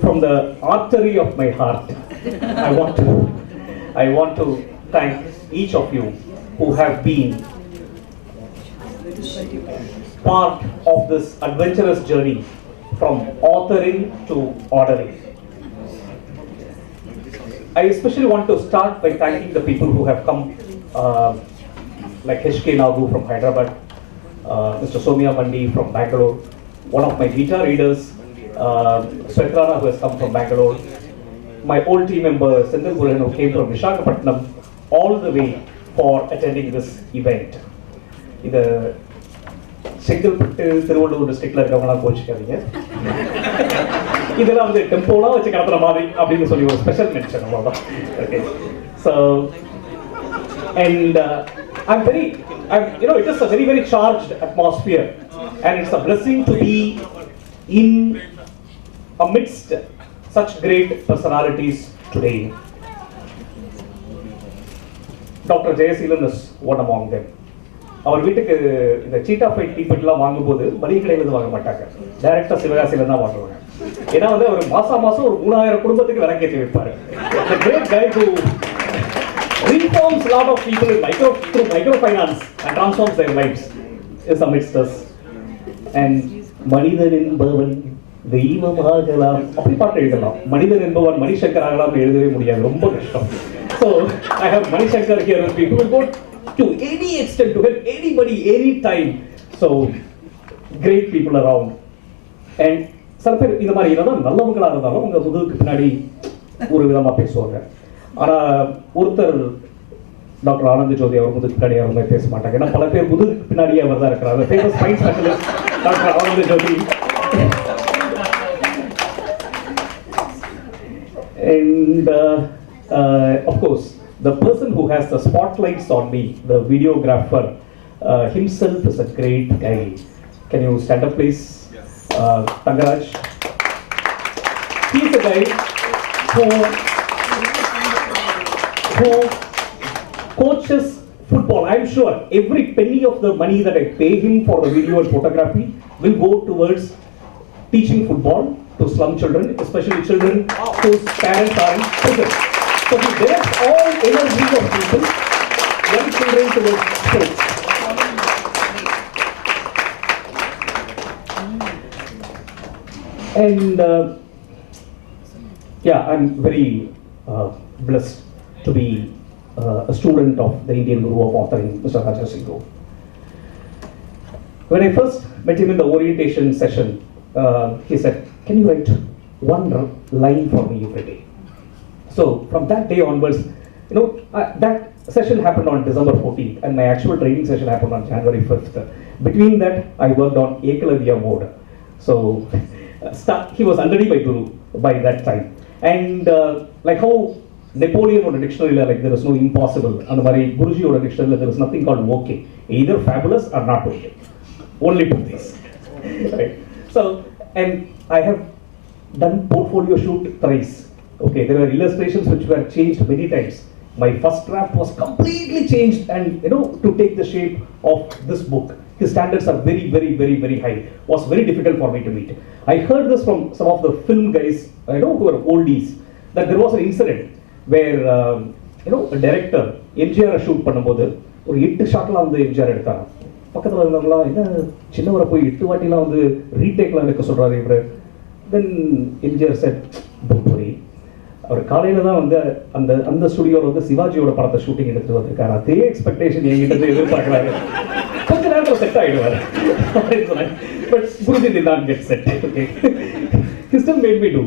from the artery of my heart, I want to thank each of you who have been part of this adventurous journey from authoring to ordering. I especially want to start by thanking the people who have come, like HK Nagu from Hyderabad, Mr. Somya Mandi from Bangalore, one of my guitar readers, Svetlana, who has come from Bangalore, my old team member Sindhil Murugan, who came from Visakhapatnam, all the way for attending this event. The Chengalpattu Tiruvallur டிஸ்ட்ரிக்ட்ல இருக்கவங்கலாம் கோச்சிக்காதீங்க, இதெல்லாம் வந்து டெம்போலாம் வச்சு கடத்துற மாதிரி அப்படின்னு சொல்லி ஒரு ஸ்பெஷல் மென்ஷன் அவ்வளோதான். Okay, so and it is a very very charged atmosphere and it's a blessing to be in amidst such great personalities today. Dr. Jayasilan is one among them. அவர் வீட்டுக்கு இந்த சீட்டா ஃபைட் டீப்பெட்லாம் வாங்கும்போது மளிகை கடையிலிருந்து வாங்க மாட்டாங்க, டைரக்டாக சிவகாசியில தான் வாங்குவாங்க. ஏன்னா வந்து அவர் மாசம் ஒரு 3000 குடும்பத்துக்கு விளக்கேற்றி வைப்பாரு. The great guy who reforms a lot of people through microfinance and transforms their lives is amidst us. And மனிதன் என்பவன் தெய்வமாகலாம் அப்படி பாட்டு எழுதலாம், மனிதன் என்பவன் மணிசங்கர் ஆகலாம் எழுதவே முடியாது, ரொம்ப கஷ்டம். So I have Manishankar here with me who will go to any extent to help anybody anytime. So great people around. And சில பேர் இந்த மாதிரி என்னதான் நல்லவங்களா இருந்தாலும் உங்க முதுகுக்கு பின்னாடி ஒரு விதமா பேசுவாங்க. ஆனா ஒருத்தர் டாக்டர் ஆனந்த் ஜோதி அவர் முதுகுக்கு பின்னாடி யாருமே பேச மாட்டாங்க. ஏன்னா பல பேர் முதுகுக்கு பின்னாடியே அவர் தான் இருக்கிறாங்க. Famous spine specialist doctor Anand Jyothi. And of course, the person who has the spotlights on me, the videographer, himself is a great guy. Can you stand up, please? Yes. Tangaraj. He's a guy who coaches football. I'm sure every penny of the money that I pay him for the video and photography will go towards teaching football to slum children, especially children whose parents are in prison. So he directs all energy of people, young children towards sports. And yeah, I'm very blessed to be a student of the Indian Guru of authoring, Mr. Raja Singh. When I first met him in the orientation session, he said, "Can you write one line for me every day?" So from that day onwards, that session happened on December 14th and my actual training session happened on January 5th. Between that, I worked on Ekalavya mode. So he was already my guru by that time. And like how Napoleon on a dictionary, like there is no impossible, and Mari Guruji on a dictionary, there is nothing called okay. Either fabulous or not okay. Only two things. Right? So, and I have done portfolio shoot thrice. Okay, there were illustrations which were changed many times. My first draft was completely changed and to take the shape of this book. His standards are very, very, very, very high. Was very difficult for me to meet. I heard this from some of the film guys, who are oldies, that there was an incident where, a director, MGR shoot பண்ணும்போது ஒரு 8 ஷாட்லாம் வந்து MGR எடுத்தாங்க. பக்கத்தில் இருந்தவங்களாம் என்ன சின்னவரை போய் 8 வாட்டிலாம் வந்து ரீடேக்லாம் எடுக்க சொல்றாரு இவரு. Then MGR said, "Don't worry." அவர் காலையில தான் வந்து அந்த ஸ்டுடியோவில் வந்து சிவாஜியோட படத்தை ஷூட்டிங் எடுத்துட்டு வந்திருக்காரு. அதே எக்ஸ்பெக்டேஷன் என்கிட்ட எதிர்பார்க்கறாரு. கொஞ்ச நேரத்தில் செட் ஆகிடுவார் அப்படின்னு சொன்னாங்க. But Guruji did not get set. Okay. He still made me do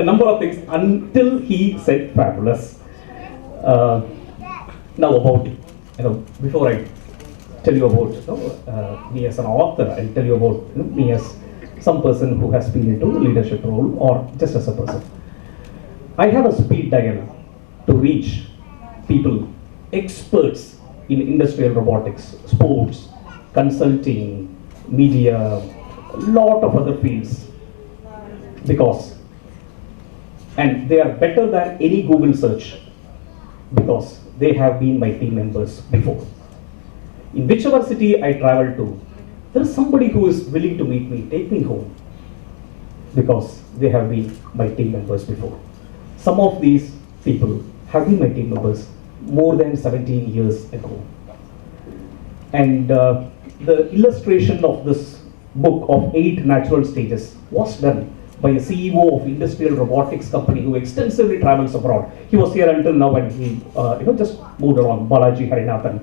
a number of things until he said fabulous. Now about, before I tell you about me as an author, I'll tell you about me as some person who has been into a leadership role or just as a person. I have a speed dial to reach people, experts in industrial robotics, sports, consulting, media, lot of other fields, and they are better than any Google search because they have been my team members before. In whichever city I travel to, there is somebody who is willing to meet me, take me home. because they have been my team members before. Some of these people have been my team members more than 17 years ago. And the illustration of this book of 8 natural stages was done by a CEO of industrial robotics company who extensively travels abroad. He was here until now and he just moved along, Balaji H.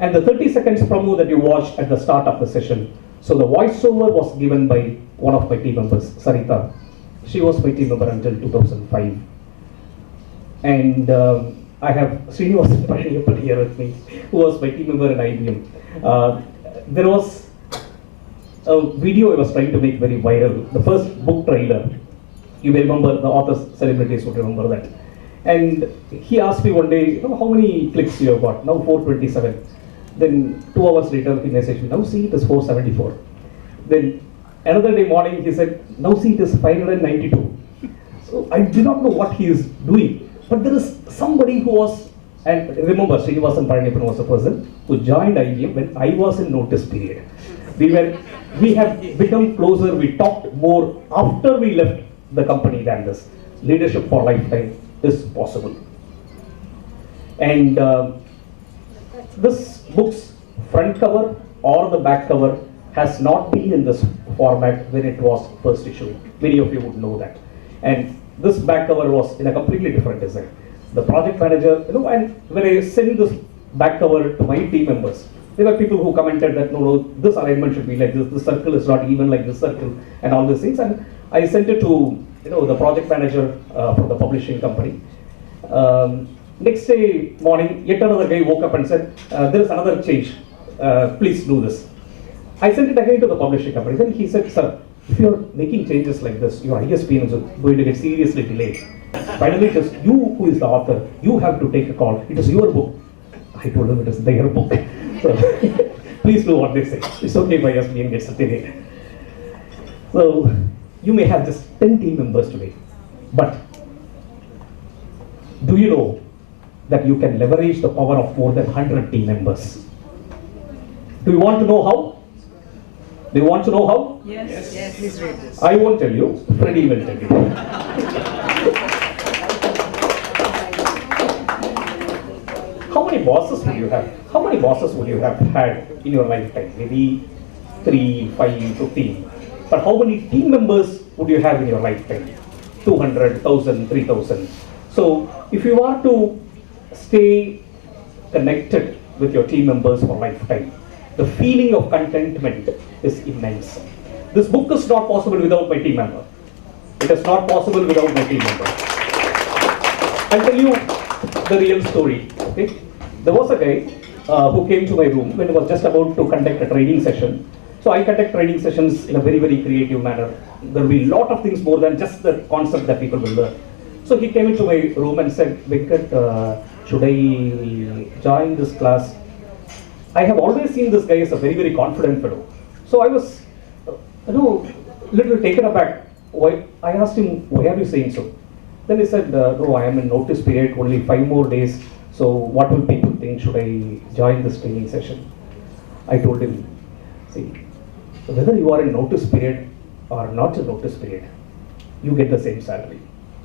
And the 30 seconds promo that you watched at the start of the session, so the voiceover was given by one of my team members, Sarita. She was my team member until 2005. And I have Srinivasan Paliyappan here with me, who was my team member in IBM. There was a video I was trying to make very viral, the first book trailer. You may remember, the authors, celebrities would remember that. And he asked me one day, how many clicks you have got? Now 427. Then 2 hours later, he messaged me, now see it is 474. Then another day morning, he said, now see it is 592. So I do not know what he is doing, but there is somebody who was, and remember, Srinivasan Paliyappan was a person who joined IBM when I was in notice period. We have become closer, we talked more after we left the company than this. Leadership for lifetime is possible. And this book's front cover or the back cover has not been in this format when it was first issued. Many of you would know that. And this back cover was in a completely different design. The project manager, and when I sent this back cover to my team members, there were people who commented that no, this alignment should be like this circle is not even like this circle, and all these things. And I sent it to the project manager from the publishing company. Next day morning, yet another guy woke up and said, there is another change, please do this. I sent it again to the publishing company. Then he said, sir, if you are making changes like this, your ISBN is going to get seriously delayed. Finally, it is you who is the author. You have to take a call. It is your book. I told him it is their book. So please do what they say. It's okay if ISBN gets delayed. So you may have just 10 team members today, but do you know that you can leverage the power of more than 100 team members? Do you want to know how? Do you want to know how? Yes. Yes, please read this. I won't tell you, Freddie will tell you. How many bosses would you have? How many bosses would you have had in your lifetime? Maybe 3, 5, 15. But how many team members would you have in your lifetime? 200, 1,000, 3,000. So if you are to stay connected with your team members for lifetime, the feeling of contentment is immense. This book is not possible without my team member. It is not possible without my team member. I'll tell you the real story. Okay? There was a guy who came to my room when I was just about to conduct a training session. So I conduct training sessions in a very, very creative manner. There will be a lot of things more than just the concept that people will learn. So he came into my room and said, Venkat, should I join this class? I have always seen this guy as a very, very confident fellow. So I was, little taken aback. Why? I asked him, why are you saying so? Then he said, no, I am in notice period, only 5 more days. So what will people think? Should I join this training session? I told him, see, whether you are in notice period or not in notice period, you get the same salary.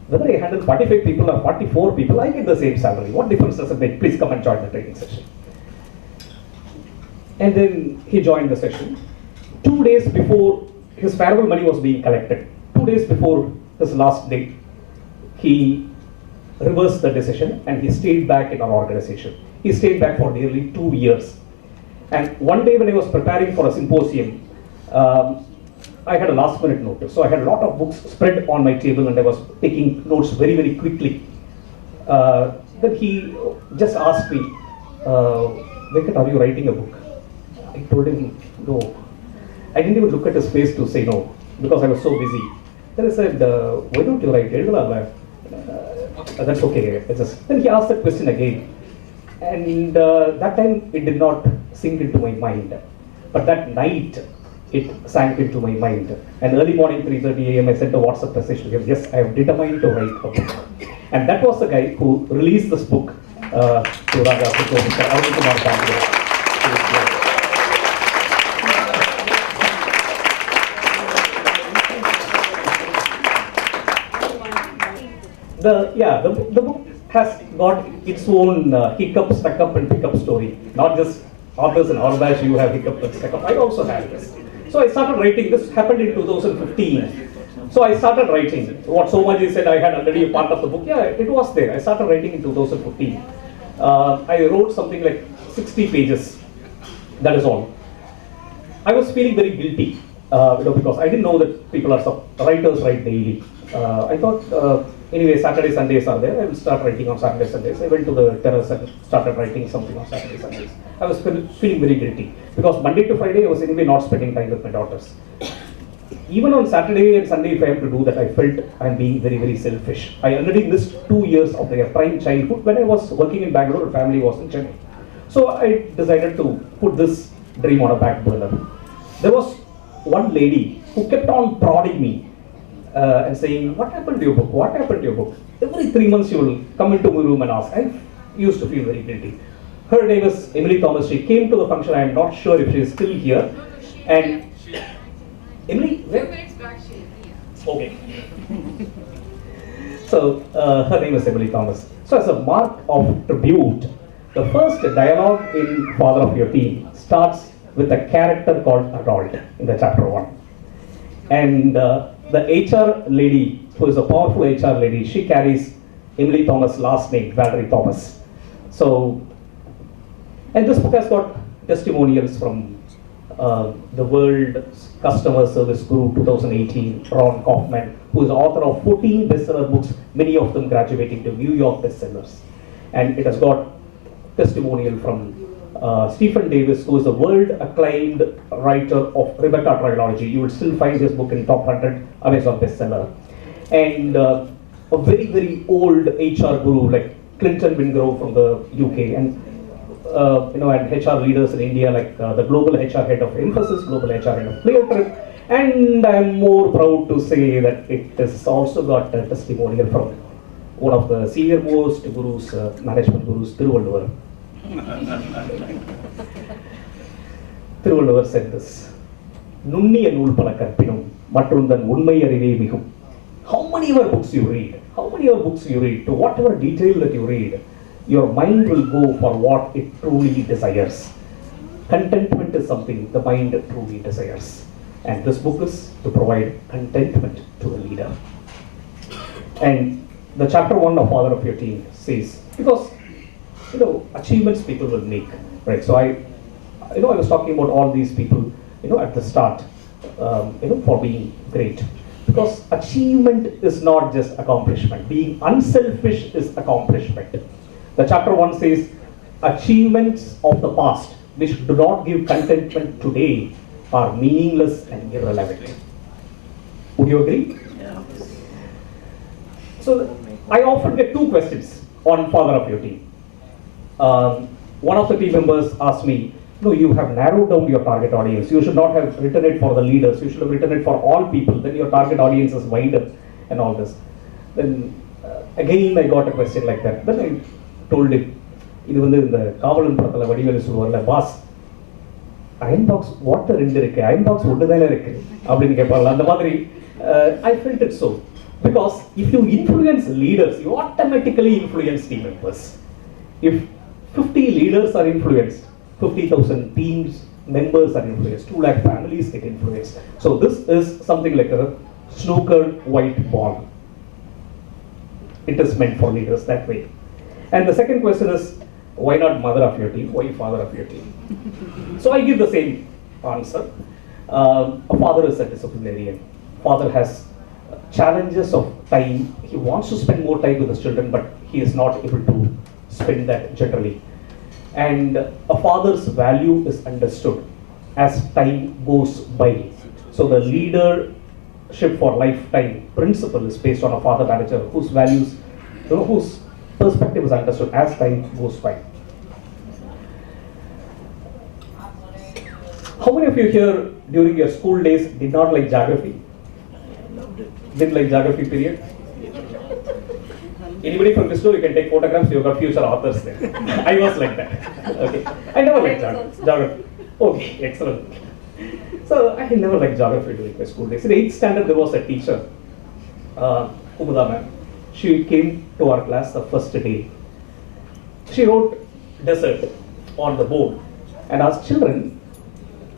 Whether I handle 45 people or 44 people, I get the same salary. What difference does it make? Please come and join the training session. And then he joined the session. 2 days before his farewell money was being collected, 2 days before his last day, he reversed the decision and he stayed back in our organization. He stayed back for nearly 2 years. And one day when I was preparing for a symposium, I had a last minute notice. So I had a lot of books spread on my table and I was taking notes very, very quickly. Then he just asked me, Venkat, are you writing a book? I told him, no. I didn't even look at his face to say no, because I was so busy. Then I said, why don't you write? That's okay. Then he asked that question again. And that time it did not sink into my mind. But that night, it sank into my mind. And early morning, 3:30 a.m., I sent a WhatsApp message to him, yes, I have determined to write a book. And that was the guy who released this book to Raja, to Mr. Arvind Kumar Pandya. The book has got its own hiccup, stuck up, and pickup story. Not just authors and all that you have hiccup and stuck up. I also have this. So I started writing. This happened in 2015. So I started writing. What so much is said I had already a part of the book. Yeah, it was there. I started writing in 2015. I wrote something like 60 pages. That is all. I was feeling very guilty, because I didn't know that people are writers write daily. I thought, anyway, Saturday, Sundays are there. I will start writing on Saturday, Sundays. I went to the terrace and started writing something on Saturday, Sundays. I was feeling very guilty because Monday to Friday I was anyway not spending time with my daughters. Even on Saturday and Sunday, if I have to do that, I felt I'm being very, very selfish. I already missed 2 years of their prime childhood when I was working in Bangalore. Family was in Chennai. So I decided to put this dream on a back burner. There was one lady who kept on prodding me and saying, "What happened to your book? What happened to your book?" Every 3 months she will come into my room and ask. I used to feel very guilty. Her name is Emily Thomas. She came to the function. I am not sure if she is still here. And Emily, where? 2 minutes back she is here. Okay. So her name is Emily Thomas. So as a mark of tribute, the first dialogue in Father of Your Teen starts with a character called Adult in the chapter 1. And the HR lady, who is a powerful HR lady, she carries Emily Thomas' last name, Valerie Thomas. So, and this book has got testimonials from the World Customer Service Guru 2018, Ron Kaufman, who is the author of 14 bestseller books, many of them graduating to New York bestsellers. And it has got testimonial from Stephen Davis, who is a world-acclaimed writer of Rebecca trilogy. You will still find his book in top 100 Amazon bestseller. And a very, very old HR guru like Clinton Wingrove from the UK, and and HR leaders in India like the global HR head of Infosys, global HR head of Cleartrip. And I'm more proud to say that it has also got a testimonial from one of the senior most gurus, management gurus, Thiruvalluvar. Thiruvalluvar said this, "நுண்ணிய நூல் பல கற்பினும் மற்றும் தன் உண்மை அறிவே மிகும்." How many ever books you read, to whatever detail that you read, your mind will go for what it truly desires. Contentment is something the mind truly desires. And this book is to provide contentment to the leader. And the chapter 1 of Father of Your Teen says, because achievements people will make, right? So I was talking about all these people, at the start, for being great. Because achievement is not just accomplishment. Being unselfish is accomplishment. The chapter 1 says, achievements of the past, which do not give contentment today, are meaningless and irrelevant. Would you agree? Yeah. So I often get 2 questions on Father of Your Teen. One of the team members asked me, "No, you have narrowed down your target audience. You should not have written it for the leaders. You should have written it for all people. Then your target audience is wider," and all this. Then again I got a question like that. Then I told him, "இது வந்து இந்த காவலன் படத்துல வடிவேலு சொல்லுவார்ல, boss iron box water 2 இருக்கு, iron box ஒன்று தானே இருக்கு அப்படின்னு கேட்பாங்க." அந்த மாதிரி I felt it so. Because if you influence leaders, you automatically influence team members. If 50 leaders are influenced, 50,000 teams members are influenced, 2 lakh families get influenced. So this is something like a snookered white ball. It is meant for leaders that way. And the second question is, why not mother of your team? Why father of your team? So I give the same answer. A father is a disciplinarian. Father has challenges of time. He wants to spend more time with his children, but he is not able to spend that generally. And a father's value is understood as time goes by. So the leadership for lifetime principle is based on a father manager whose values, whose perspective is understood as time goes by. How many of you here during your school days did not like geography? Didn't like geography period? Anybody from Vishnu, you can take photographs, you've got future authors there. I was like that. Okay. I never liked geography. Okay, excellent. So I never liked geography during my school days. In 8th standard, there was a teacher, Kumuda ma'am. she came to our class the first day. She wrote desert on the board and asked children,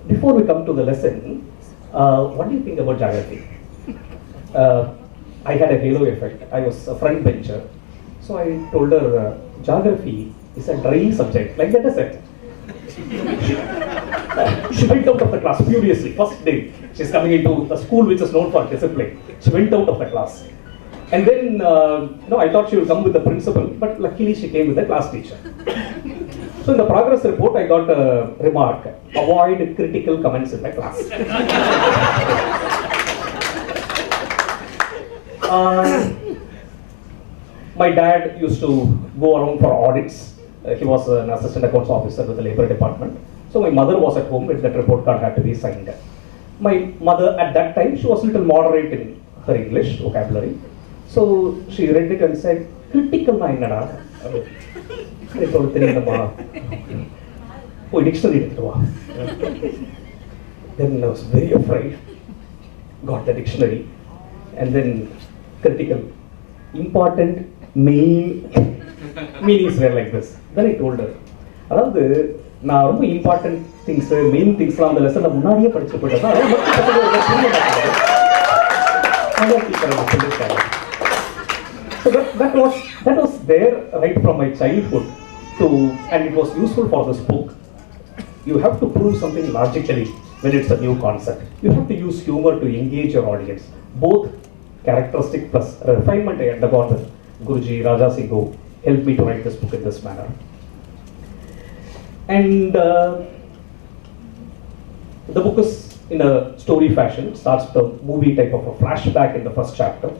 before we come to the lesson, what do you think about geography? I had a halo effect. I was a front bencher. So I told her, geography is a dry subject, like the desert. She went out of the class furiously. First day, she's coming into a school which is known for discipline. She went out of the class. And then, I thought she would come with the principal, but luckily she came with the class teacher. So in the progress report, I got a remark, avoid critical comments in my class. My dad used to go around for audits. He was an assistant accounts officer with the labor department. So my mother was at home when that report card had to be signed. My mother at that time, she was a little moderate in her English vocabulary. So she read it and said, critical na ennada? I told her, oh, dictionary. Then I was very afraid. Got the dictionary. And then critical. Important, main meanings were like this. Then I told her, அதாவது நான் ரொம்ப important things main திங்ஸ்லாம் அந்த லெசன்ல முன்னாடியே படிச்சு போயிட்டேன். So that was there right from my childhood and it was useful for this book. You have to prove something logically when it's a new concept. You have to use humor to engage your audience. Both characteristic plus refinement I undergone with Guruji, Raja Singh helped me to write this book in this manner. And the book is in a story fashion, starts with a movie type of a flashback in the first chapter.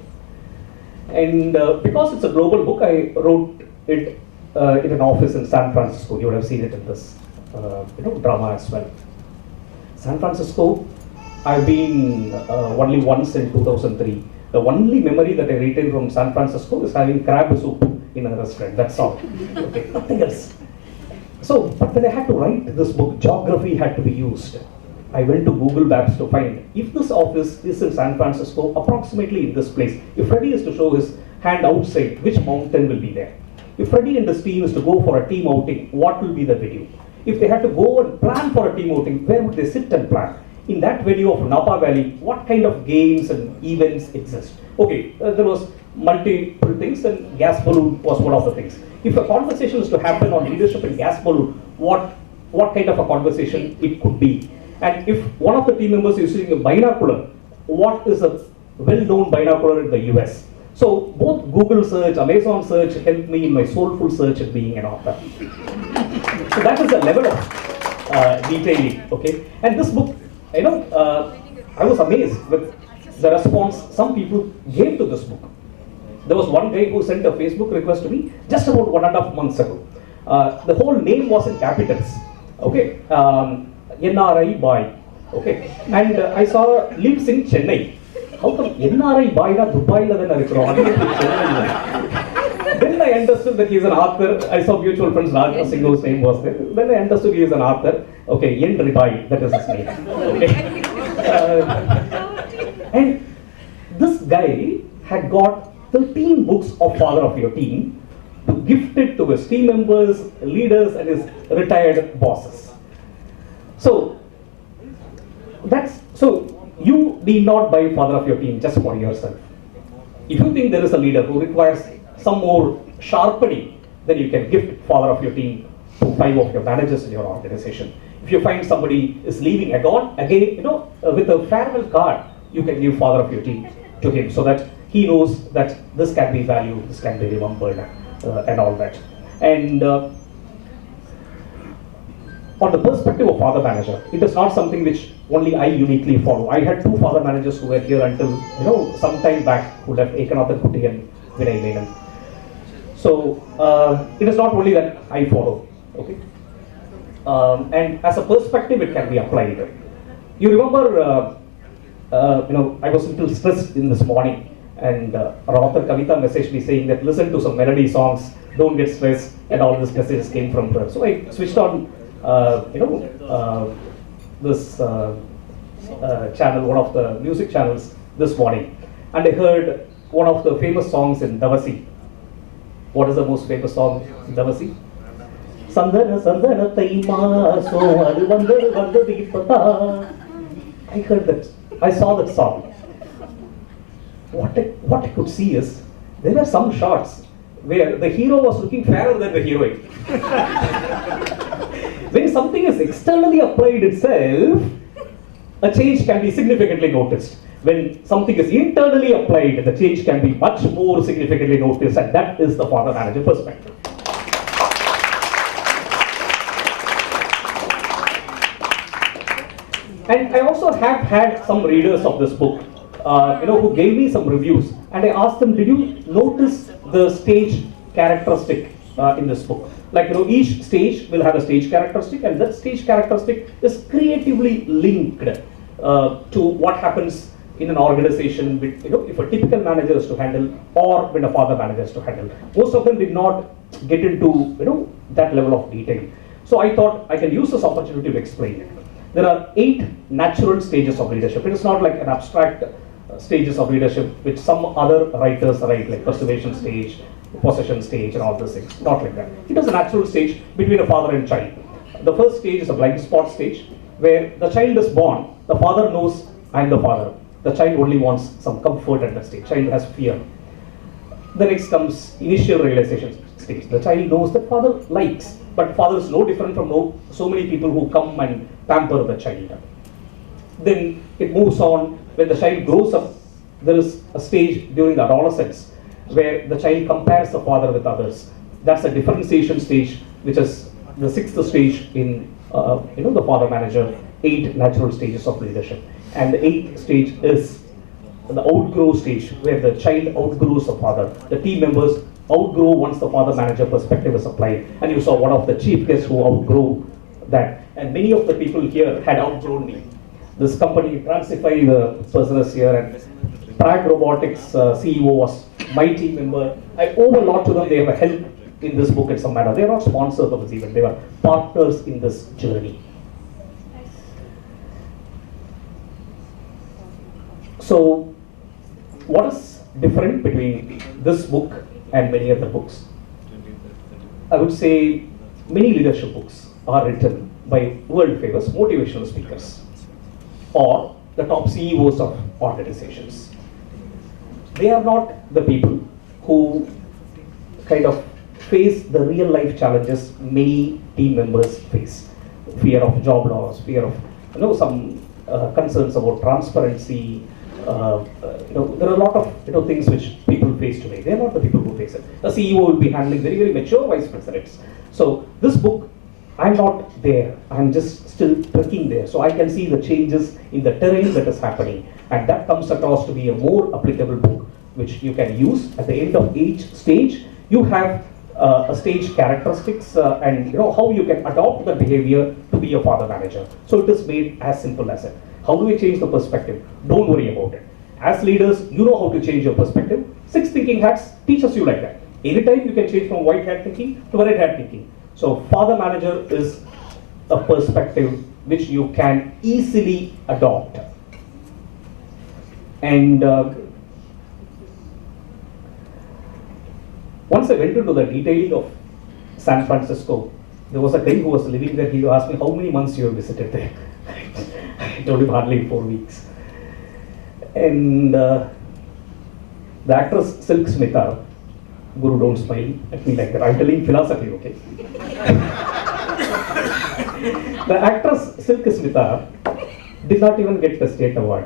And because it's a global book, I wrote it in an office in San Francisco. You would have seen it in this drama as well. San Francisco, I've been only once in 2003. The only memory that I retain from San Francisco is having crab soup in a restaurant. That's all. Okay, nothing else. So, but when I had to write this book, geography had to be used. I went to Google Maps to find if this office is in San Francisco, approximately in this place. If Freddy is to show his hand outside, which mountain will be there? If Freddy and his team is to go for a team outing, what will be the video? If they had to go and plan for a team outing, where would they sit and plan? In that venue of Napa Valley, what kind of games and events exist? Okay, there was multiple things and gas balloon was one of the things. If a conversation is to happen on leadership in gas balloon, what kind of a conversation it could be? And if one of the team members is using a binocular, what is a well-known binocular in the US? So both Google search, Amazon search helped me in my soulful search of being an author. So that is the level of detailing, okay? And this book, I was amazed with the response some people gave to this book. There was one guy who sent a Facebook request to me just about 1.5 months ago. The whole name was in capitals, okay? NRI boy, okay? And I saw lives in Chennai. How come NRI boy na Dubai la then Then I understood that he is an author. I saw mutual friends, Raja Singh's name was there. Then I understood he is an author. Okay, Yen Ribai, that is his name. Okay. And this guy had got 13 books of Father of Your Team to gift it to his team members, leaders, and his retired bosses. So you need not buy Father of Your Team just for yourself. If you think there is a leader who requires some more sharpening, then you can gift Father of Your Team to 5 of your managers in your organization. If you find somebody is leaving again, with a farewell card, you can give Father of Your Team to him so that he knows that this can be valued, this can be remembered, and all that. And on the perspective of father manager, it is not something which only I uniquely follow. I had 2 father managers who were here until some time back, who left Ekanathan Kutti and Vinay Menon. So it is not only that I follow, okay? And as a perspective, it can be applied. You remember, I was a little stressed in this morning, and our author Kavita messaged me saying that listen to some melody songs, don't get stressed, and all these messages came from her. So I switched on, this channel, one of the music channels this morning, and I heard one of the famous songs in Davasi. What is the most famous song in Davasi? Sandana Sandanathai Maaso Adu Vandadu Vandadu Ippatha. I heard that. I saw that song. What I could see is there were some shots where the hero was looking fairer than the heroine. When something is externally applied itself, a change can be significantly noticed. When something is internally applied, the change can be much more significantly noticed, and that is the father-manager perspective. And I also have had some readers of this book, who gave me some reviews, and I asked them, did you notice the stage characteristic in this book? Like, each stage will have a stage characteristic, and that stage characteristic is creatively linked to what happens in an organization, if a typical manager is to handle, or when a father manager is to handle. Most of them did not get into, that level of detail. So I thought I can use this opportunity to explain it. There are 8 natural stages of leadership. It is not like an abstract stages of leadership which some other writers write, like persuasion stage, possession stage, and all those things. Not like that. It is a natural stage between a father and child. The first stage is a blind spot stage, where the child is born. The father knows, I'm the father. The child only wants some comfort at that stage. Child has fear. The next comes initial realization stage. The child knows that father likes, but father is no different from so many people who come and pamper the child. Then it moves on. When the child grows up, there is a stage during the adolescence where the child compares the father with others. That's a differentiation stage, which is the 6th stage in the father manager 8 natural stages of leadership. And the 8th stage is the outgrow stage, where the child outgrows the father. The team members outgrow once the father manager perspective is applied. And you saw one of the chief guests who outgrew that. And many of the people here had outgrown me. This company, Transify, the person is here, and Prague Robotics CEO was my team member. I owe a lot to them. They have helped in this book in some manner. They are not sponsors of this event. They were partners in this journey. So, what is different between this book and many other books? I would say many leadership books are written by world famous motivational speakers or the top CEOs of organizations. They are not the people who kind of face the real life challenges many team members face. Fear of job loss, fear of some concerns about transparency. There are a lot of things which people face today. They are not the people who face it. A CEO will be handling very, very mature vice presidents. So this book, I'm not there. I'm just still trekking there. So I can see the changes in the terrain that is happening. And that comes across to be a more applicable book, which you can use at the end of each stage. You have a stage characteristics and how you can adopt the behavior to be a father manager. So it is made as simple as it. How do we change the perspective? Don't worry about it. As leaders, you know how to change your perspective. 6 thinking hats teaches you like that. Anytime you can change from white hat thinking to red hat thinking. So father manager is a perspective which you can easily adopt. And once I went into the detailing of San Francisco, there was a guy who was living there. He asked me, how many months you have visited there? I told him hardly 4 weeks. And the actress Silk Smitha, Guru, don't smile at me like that. I'm telling philosophy, okay? The actress Silk Smitha did not even get the state award.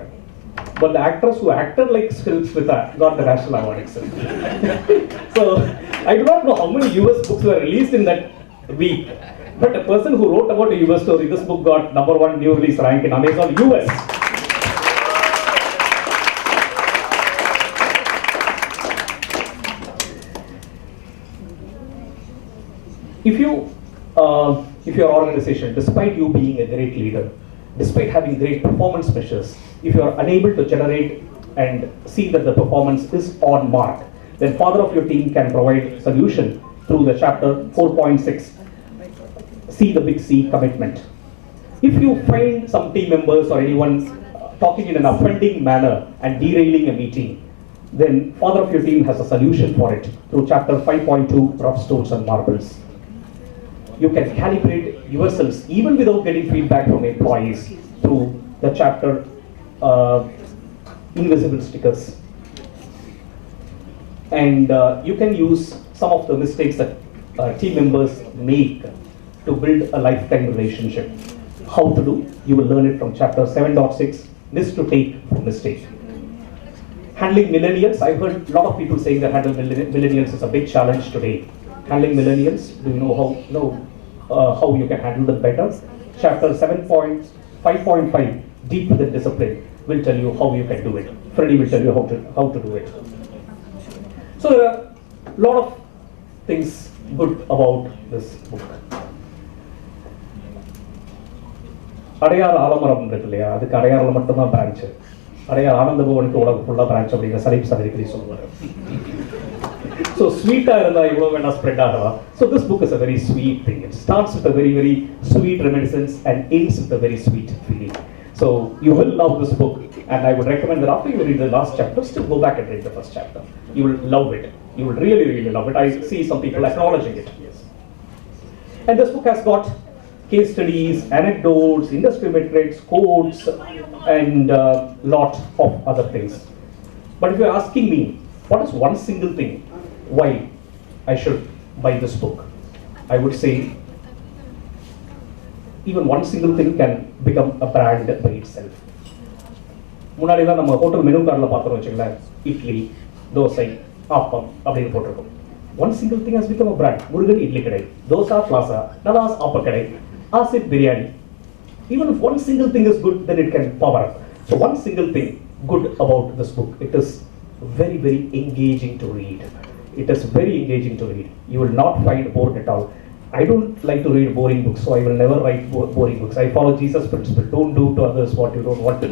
But the actress who acted like Silk Smitha got the national award itself. So I do not know how many US books were released in that week. But a person who wrote about a US story, this book got #1 new release rank in Amazon US. If your organization, despite you being a great leader, despite having great performance measures, if you are unable to generate and see that the performance is on mark, then father of your team can provide solution through the chapter 4.6. See the big C, commitment. If you find some team members or anyone talking in an offending manner and derailing a meeting, then Father of Your Team has a solution for it through chapter 5.2, Rough Stones and Marbles. You can calibrate yourselves even without getting feedback from employees through the chapter Invisible Stickers. And you can use some of the mistakes that team members make to build a lifetime relationship. How to do? You will learn it from chapter 7.6, Miss to Take from Mistake. Handling millennials, I've heard a lot of people saying that handling millennials is a big challenge today. Handling millennials, do you know how you can handle them better? Chapter 7.5.5, Deep Within Discipline, will tell you how you can do it. Freddie will tell you how to do it. So there are a lot of things good about this book. Adyar ஆலமரம் இருக்கு இல்லையா, அதுக்கு அடையாறில் மட்டும்தான் branch. Adyar Ananda பவனுக்கு உலகம் ஃபுல்லாக branch அப்படிங்கிற சலீப் sir அடிக்கடி சொல்லுவார். ஸோ ஸ்வீட்டாக இருந்தால் இவ்வளோ வேணா ஸ்ப்ரெட் ஆகலாம். So this book is a very sweet thing. It starts with a very very sweet reminiscence and ends with a very sweet feeling. So you will love this book, and I would recommend that after you read the last chapter, still go back and read the first chapter. You will love it. You will really, really love it. I see some people acknowledging it. Yes. And this book has got case studies, anecdotes, industry metrics, quotes, and lot of other things. But if you're asking me, what is one single thing why I should buy this book, I would say even one single thing can become a brand by itself. முன்னாடிலாம் நம்ம hotel menu கார்டில் பார்த்தோம் வச்சுங்களேன், இட்லி, தோசை, ஆப்பம் அப்படின்னு போட்டிருக்கோம். One single thing has become a brand. Murugan idli கடை, dosa plaza, Nawaz ஆப்ப கடை, Asif biryani. Even if one single thing is good, then it can power up. So one single thing good about this book, it is very, very engaging to read. It is very engaging to read. You will not find bored at all. I don't like to read boring books, so I will never write boring books. I follow Jesus' principle. Don't do to others what you don't want to.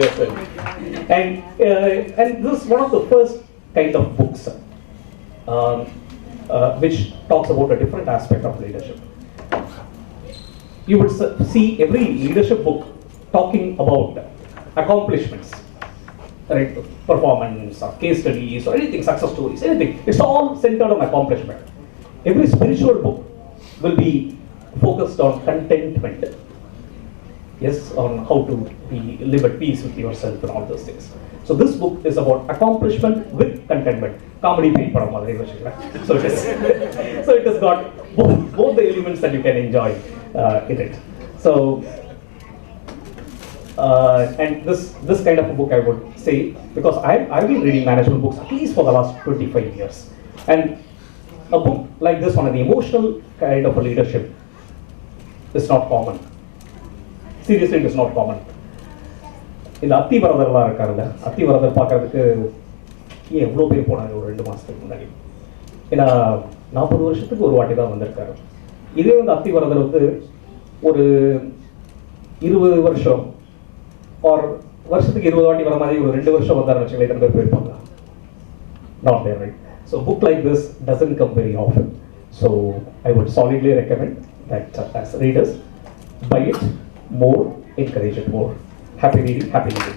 Yes, sir. And this is one of the first kind of books which talks about a different aspect of leadership. You would see every leadership book talking about accomplishments, right? Performance or case studies or anything, success stories, anything. It's all centered on accomplishment. Every spiritual book will be focused on contentment. Yes, on how to live at peace with yourself and all those things. So this book is about accomplishment with contentment. Comedy paper, so it has got both the elements that you can enjoy in it. So and this kind of a book I would say, because I've been reading management books at least for the last 25 years, and a book like this one, an emotional kind of a leadership, is not common. Seriously, it is not common. இந்த அத்தி வரதர்லாம் இருக்காருல்ல, அத்தி வரதர் பார்க்கறதுக்கு ஏன் எவ்வளோ பேர் போனாங்க ஒரு 2 மாதத்துக்கு முன்னாடி. ஏன்னா 40 வருஷத்துக்கு ஒரு வாட்டி தான் வந்திருக்காரு. இதே வந்து அத்தி வரதர் வந்து ஒரு 20 வருஷம் ஒரு வருஷத்துக்கு 20 வாட்டி வர மாதிரி ஒரு 2 வருஷம் வந்தாருன்னு வச்சுங்களேன், இத்தனை பேர் போயிருப்பாங்க. Not there, right? So a book like this doesn't come very often. So I would solidly recommend that as readers, buy it more, encourage it more. Happy reading, happy reading.